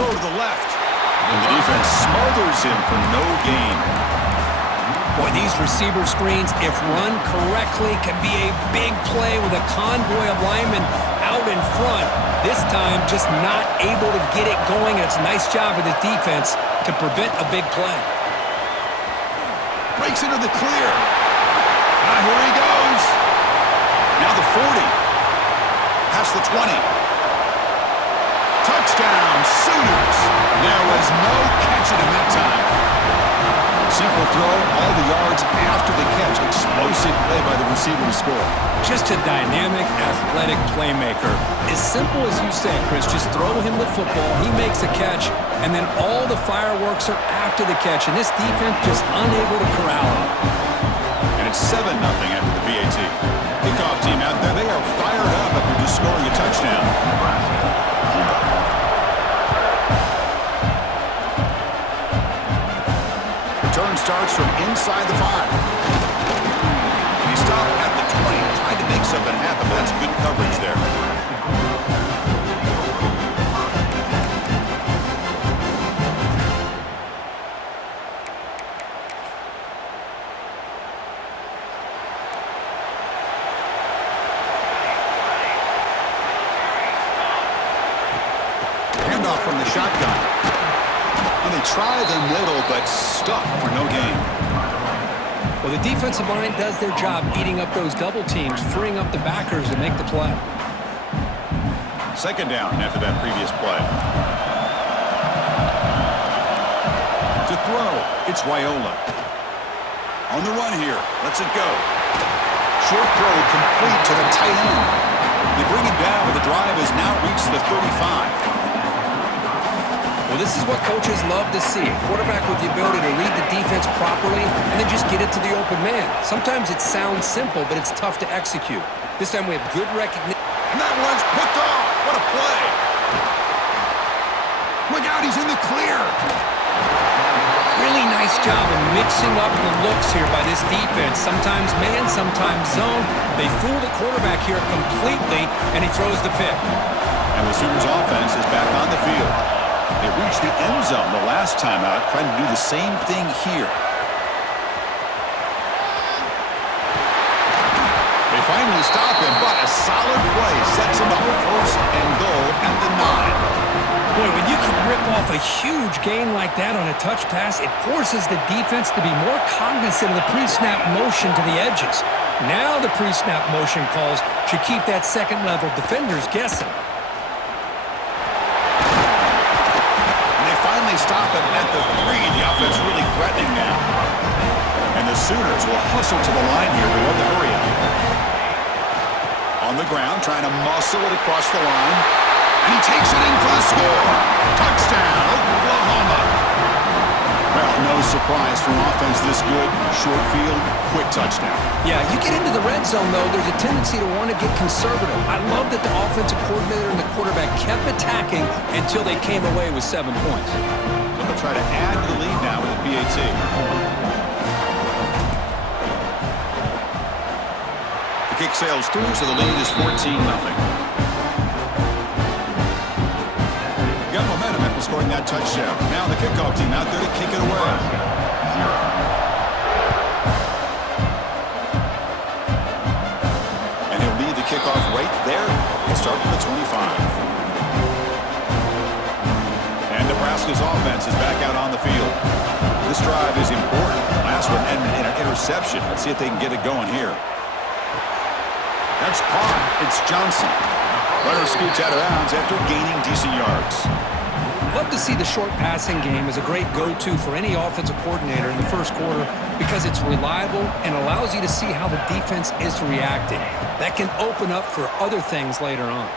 throw to the left. And the defense smothers him for no gain. Boy, these receiver screens, if run correctly, can be a big play with a convoy of linemen out in front. This time, just not able to get it going. And it's a nice job of the defense to prevent a big play. Breaks into the clear. Here he goes. Now the 40. Past the 20. Touchdown, Sooners. There was no catching him that time. Simple throw, all the yards after the catch. Explosive play by the receiver to score. Just a dynamic, athletic playmaker. As simple as you say, Chris, just throw him the football, he makes a catch, and then all the fireworks are after the catch, and this defense just unable to corral him. And it's 7-0 after the PAT. Kickoff team out there, they are fired up after just scoring a touchdown. Return starts from inside the 5. And he stopped at the 20, tried to make something happen, but that's good coverage there. Handoff from the shotgun. And they try the middle, but stuck for no gain. Well, the defensive line does their job eating up those double teams, freeing up the backers to make the play. Second down after that previous play. To throw, it's Wyola. On the run here, lets it go. Short throw complete to the tight end. They bring him down, but the drive has now reached the 35. Well, this is what coaches love to see. A quarterback with the ability to read the defense properly and then just get it to the open man. Sometimes it sounds simple, but it's tough to execute. This time we have good recognition. And that one's picked off. What a play. Look out, he's in the clear. Really nice job of mixing up the looks here by this defense. Sometimes man, sometimes zone. They fool the quarterback here completely, and he throws the pick. And the Sooners offense is back on the field. They reached the end zone the last time out, trying to do the same thing here. They finally stop him, but a solid play sets him up first and goal at the 9. Boy, when you can rip off a huge gain like that on a touch pass, it forces the defense to be more cognizant of the pre-snap motion to the edges. Now the pre-snap motion calls should keep that second-level defenders guessing. Stop him at the 3. The offense really threatening now. And the Sooners will hustle to the line here to run the hurry up. On the ground, trying to muscle it across the line. And he takes it in for the score. Touchdown, Oklahoma. Well, no surprise from offense this good. Short field, quick touchdown. Yeah, you get into the red zone, though, there's a tendency to want to get conservative. I love that the offensive coordinator and the quarterback kept attacking until they came away with 7 points. So they'll try to add to the lead now with the PAT. The kick sails through, so the lead is 14-0. Got momentum after scoring that touchdown. Now the kickoff team out there to kick it away. And he'll lead the kickoff right there and start from the 25. And Nebraska's offense is back out on the field. This drive is important. Last one ended in an interception. Let's see if they can get it going here. That's caught. It's Johnson. Runner scoots out of bounds after gaining decent yards. Love to see the short passing game as a great go-to for any offensive coordinator in the first quarter because it's reliable and allows you to see how the defense is reacting. That can open up for other things later on.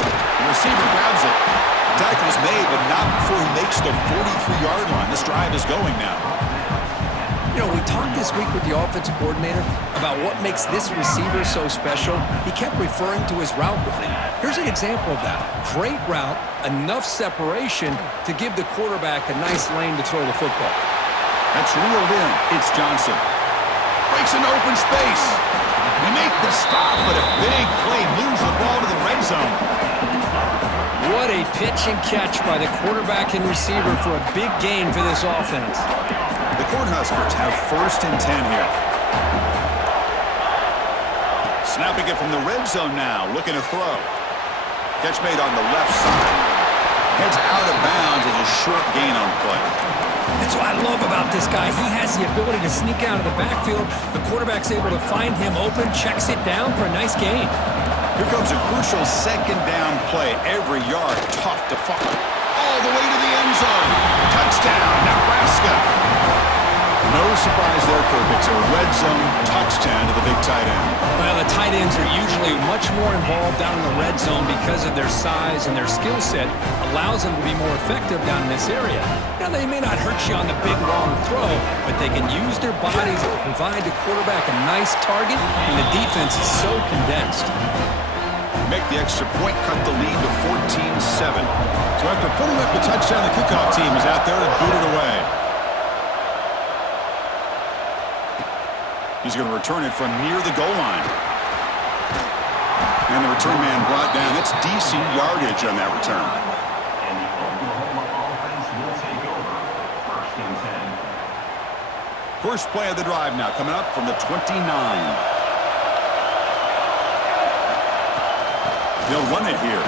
The receiver grabs it. Tackle is made, but not before he makes the 43-yard line. This drive is going now. You know, we talked this week with the offensive coordinator about what makes this receiver so special. He kept referring to his route running. Here's an example of that. Great route, enough separation to give the quarterback a nice lane to throw the football. That's reeled in. It's Johnson. Breaks into open space. They make the stop, but a big play moves the ball to the red zone. What a pitch and catch by the quarterback and receiver for a big gain for this offense. The Cornhuskers have 1st and 10 here. Snapping it from the red zone now, looking to throw. Catch made on the left side. Heads out of bounds as a short gain on play. That's what I love about this guy. He has the ability to sneak out of the backfield. The quarterback's able to find him open, checks it down for a nice gain. Here comes a crucial 2nd down play. Every yard tough to follow. All the way to the end zone. Touchdown, Nebraska. No surprise there, Kirk. It's a red zone touchdown to the big tight end. Well, the tight ends are usually much more involved down in the red zone because of their size and their skill set allows them to be more effective down in this area. Now, they may not hurt you on the big, long throw, but they can use their bodies to provide the quarterback a nice target when the defense is so condensed. Make the extra point, cut the lead to 14-7. So after putting up the touchdown, the kickoff team is out there to boot it away. He's going to return it from near the goal line. And the return man brought down. That's decent yardage on that return. And the Oklahoma offense will take over 1st and 10. First play of the drive now, coming up from the 29. They'll run it here.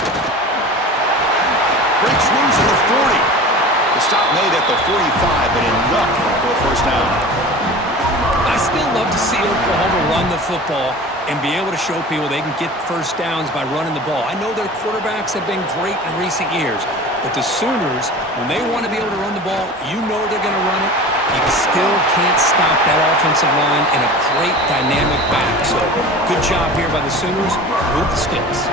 Breaks loose at the 40. The stop made at the 45, but enough for a 1st down. I still love to see Oklahoma run the football and be able to show people they can get 1st downs by running the ball. I know their quarterbacks have been great in recent years, but the Sooners, when they want to be able to run the ball, you know they're going to run it. You still can't stop that offensive line and a great dynamic back. So good job here by the Sooners. Move the sticks.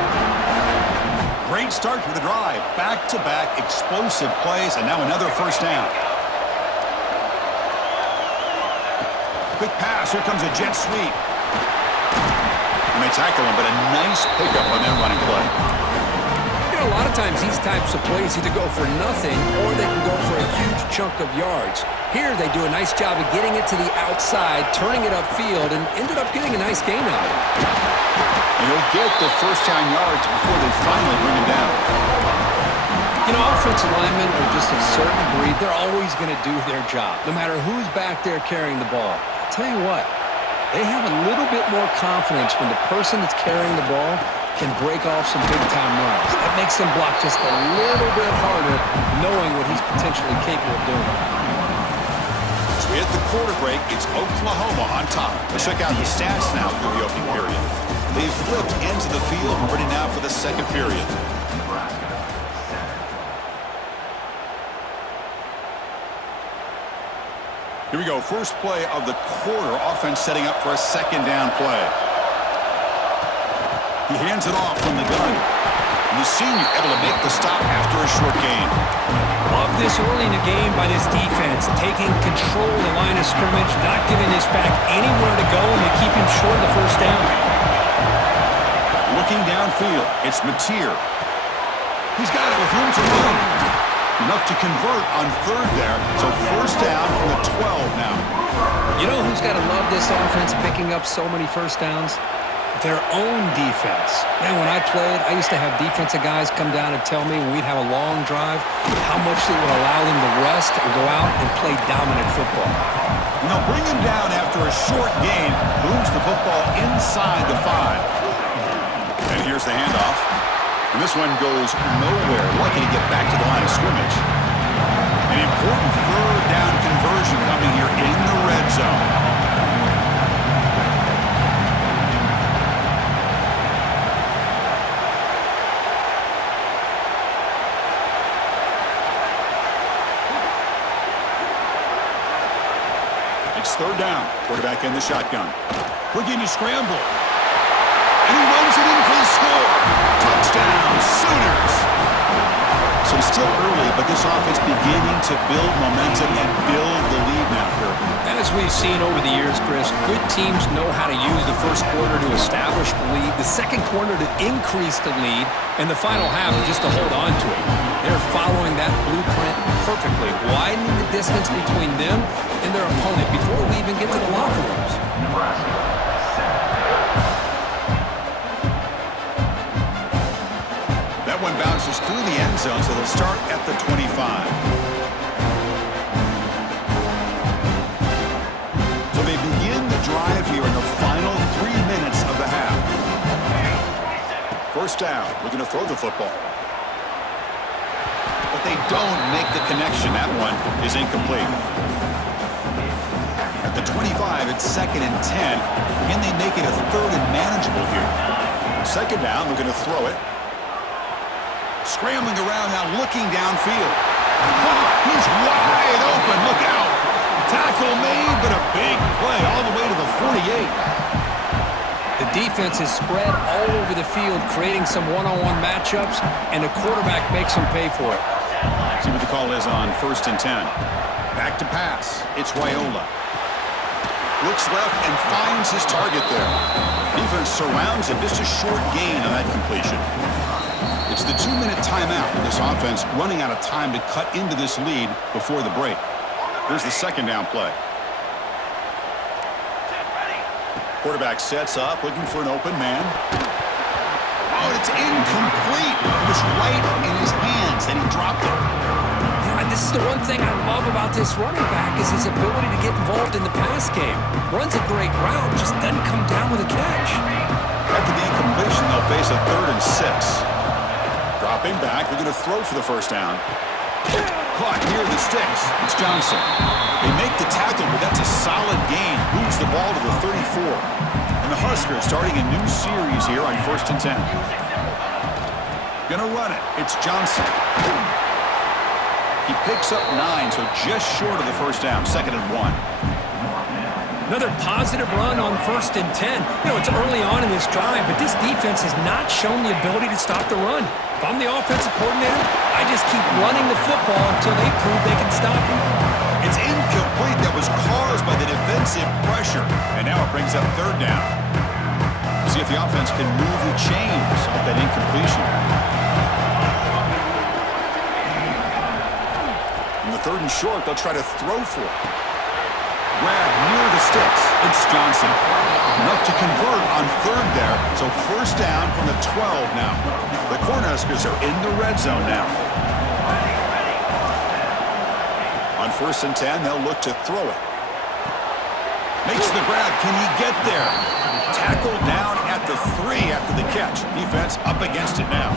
Great start for the drive. Back-to-back explosive plays, and now another 1st down. Quick pass. Here comes a jet sweep. And they tackle him, but a nice pickup on that running play. You know, a lot of times these types of plays either go for nothing or they can go for a huge chunk of yards. Here they do a nice job of getting it to the outside, turning it upfield, and ended up getting a nice gain out of it. And he'll get the 1st down yards before they finally bring him down. You know, offensive linemen are just a certain breed. They're always going to do their job, no matter who's back there carrying the ball. I'll tell you what, they have a little bit more confidence when the person that's carrying the ball can break off some big-time runs. That makes them block just a little bit harder, knowing what he's potentially capable of doing. As we hit the quarter break, it's Oklahoma on top. Let's check out the stats now through the opening period. They've flipped into the field and ready now for the 2nd period. Here we go, first play of the quarter. Offense setting up for a 2nd down play. He hands it off from the gun. And the senior able to make the stop after a short gain. Love this early in the game by this defense, taking control of the line of scrimmage, not giving this back anywhere to go, and they keep him short of the 1st down. Looking downfield, it's Mateer. He's got it with room to run. Enough to convert on 3rd there, so 1st down from the 12 now. You know who's got to love this offense picking up so many 1st downs? Their own defense. Man, when I played, I used to have defensive guys come down and tell me when we'd have a long drive how much it would allow them to rest and go out and play dominant football. And they'll bring him down after a short gain, moves the football inside the 5. And here's the handoff. And this one goes nowhere. Lucky to get back to the line of scrimmage. An important 3rd down conversion coming here in the red zone. It's 3rd down. Quarterback in the shotgun. Virginia scramble. And he runs it in for the score. Touchdown, Sooners. So still early, but this offense beginning to build momentum and build the lead now, Kirk. As we've seen over the years, Chris, good teams know how to use the 1st quarter to establish the lead, the 2nd quarter to increase the lead, and the final half just to hold on to it. They're following that blueprint perfectly, widening the distance between them and their opponent before we even get to the locker rooms. That one bounces through the end zone, so they'll start at the 25. So they begin the drive here in the final 3 minutes of the half. First down, looking to throw the football. But they don't make the connection. That one is incomplete. At the 25, it's 2nd and 10. Can they make it a 3rd and manageable here? Second down, they're going to throw it. Scrambling around now, looking downfield. He's wide open. Look out. Tackle made, but a big play all the way to the 48. The defense is spread all over the field, creating some one-on-one matchups, and the quarterback makes them pay for it. See what the call is on 1st and 10. Back to pass. It's Raiola. Looks left and finds his target there. Defense surrounds him. Just a short gain on that completion. It's the 2-minute timeout. This offense running out of time to cut into this lead before the break. Here's the second down play. Quarterback sets up, looking for an open man. Oh, it's incomplete. It was right in his hands, and he dropped it. And this is the one thing I love about this running back is his ability to get involved in the pass game. Runs a great route, just doesn't come down with a catch. After the incompletion, they'll face a 3rd and 6. Dropping back, they're going to throw for the first down. Caught near the sticks. It's Johnson. They make the tackle, but that's a solid gain. Moves the ball to the 34. And the Huskers starting a new series here on 1st and 10. Gonna run it. It's Johnson. He picks up 9, so just short of the first down. 2nd and 1. Another positive run on 1st and 10. You know, it's early on in this drive, but this defense has not shown the ability to stop the run. If I'm the offensive coordinator, I just keep running the football until they prove they can stop it. It's incomplete. That was caused by the defensive pressure. And now it brings up 3rd down. See if the offense can move the chains off that incompletion. In the 3rd and short, they'll try to throw for it. Grab near the sticks. It's Johnson. Enough to convert on 3rd there. So first down from the 12 now. The Cornhuskers are in the red zone now. On 1st and 10, they'll look to throw it. Makes the grab. Can he get there? Tackled down at the 3 after the catch. Defense up against it now.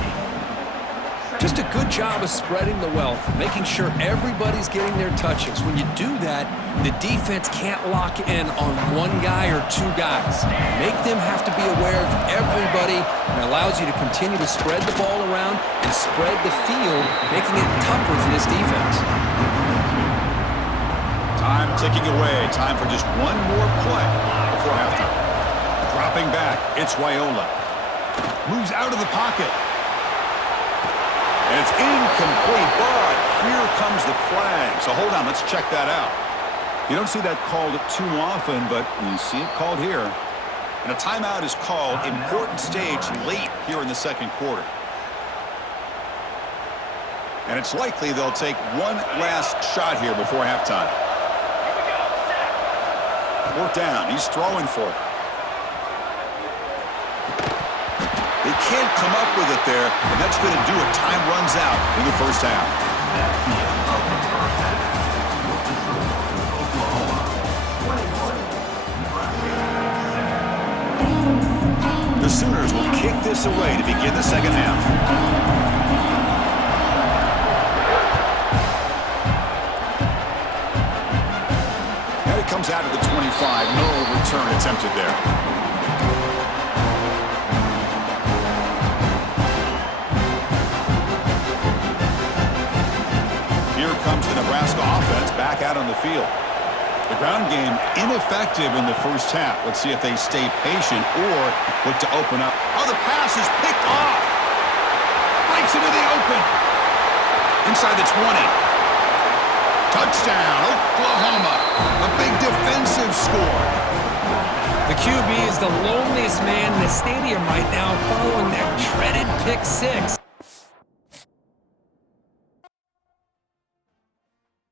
Just a good job of spreading the wealth, making sure everybody's getting their touches. When you do that, the defense can't lock in on one guy or 2 guys. Make them have to be aware of everybody, and allows you to continue to spread the ball around and spread the field, making it tougher for this defense. Time ticking away. Time for just one more play before halftime. Dropping back, it's Raiola. Moves out of the pocket. And it's incomplete, but here comes the flag. So hold on, let's check that out. You don't see that called too often, but you see it called here. And a timeout is called. Important stage late here in the 2nd quarter. And it's likely they'll take one last shot here before halftime. 4th down, he's throwing for it. They can't come up with it there, and that's going to do it. Time runs out in the first half. The Sooners will kick this away to begin the second half. And it comes out of the 25. No return attempted there. Here comes the Nebraska offense back out on the field. The ground game ineffective in the first half. Let's see if they stay patient or look to open up. Oh, the pass is picked off. Breaks into the open. Inside the 20. Touchdown, Oklahoma. A big defensive score. The QB is the loneliest man in the stadium right now following that dreaded pick 6.